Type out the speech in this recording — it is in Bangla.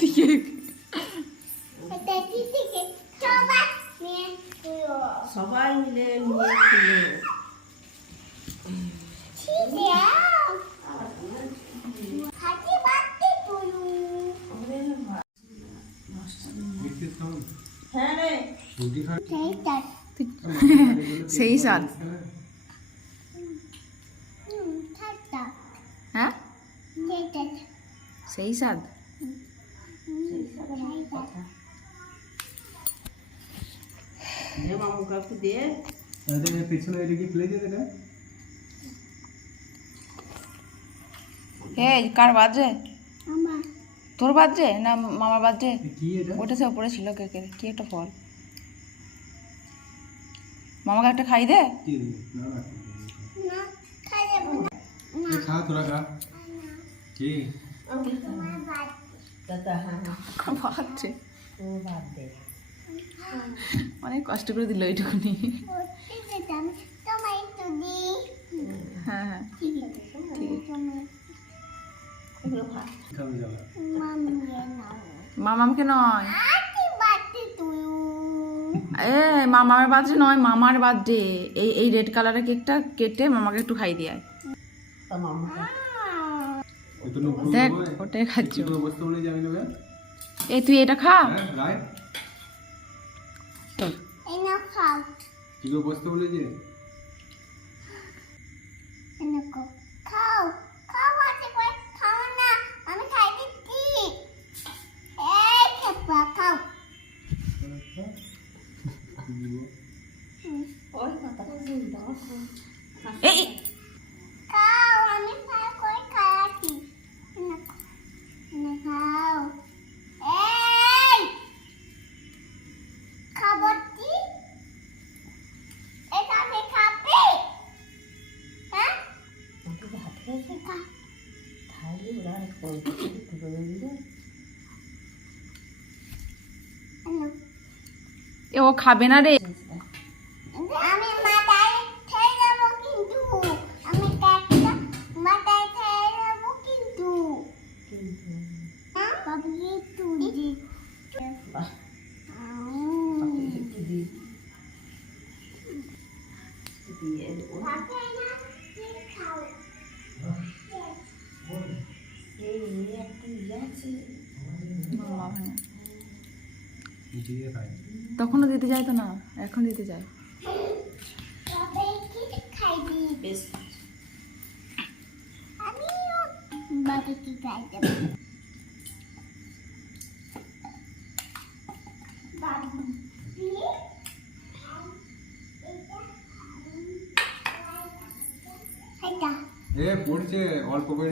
দিকে সবাই মিলে নিয়ে খেলো। হ্যাঁ রে সেই স্বাদ। হ্যাঁ সেই স্বাদ। মামু কাকু দে পিছনে এদিকে ফেলে দিয়ে দেবে। এই কার বাজে? তোর বাজে না মামার বাজে? ওটা সে ওপরে ছিল কেকের কি একটা ফল। মামাকে একটা খাই দে। খা তোরা খা। কি বাজছে ও বাদ দে। অনেক কষ্ট করে দিল এইটুকুনি। হ্যাঁ হ্যাঁ ঠিক খাবে জ্বালা। মামামকে নয়, এ মামার বার্থডে নয়, মামার বার্থডে। এই রেড কালারের কেকটা কেটে মামাকে একটু খাই দিয়ে আয়। তা মামু দেখ ওটাই খাচ্ছি। বসতে বলে যাবি না? এই তুই এটা খা। রায় তোর কি করে বসতে বলে যে? ওই কথা এই এ ও খাবে না রে। আমি মাথায় খেয়ে যাবো কিন্তু আমি একটা মাথায় খেয়ে যাবো কিন্তু বাবলি তুলি দিয়ে খাই। তখনও দিতে যায় তো না, এখন দিতে যায়। খাই দিই বেশ আমিও বাড়ি কি খাই দেবো এ পড়ছে অল্প করে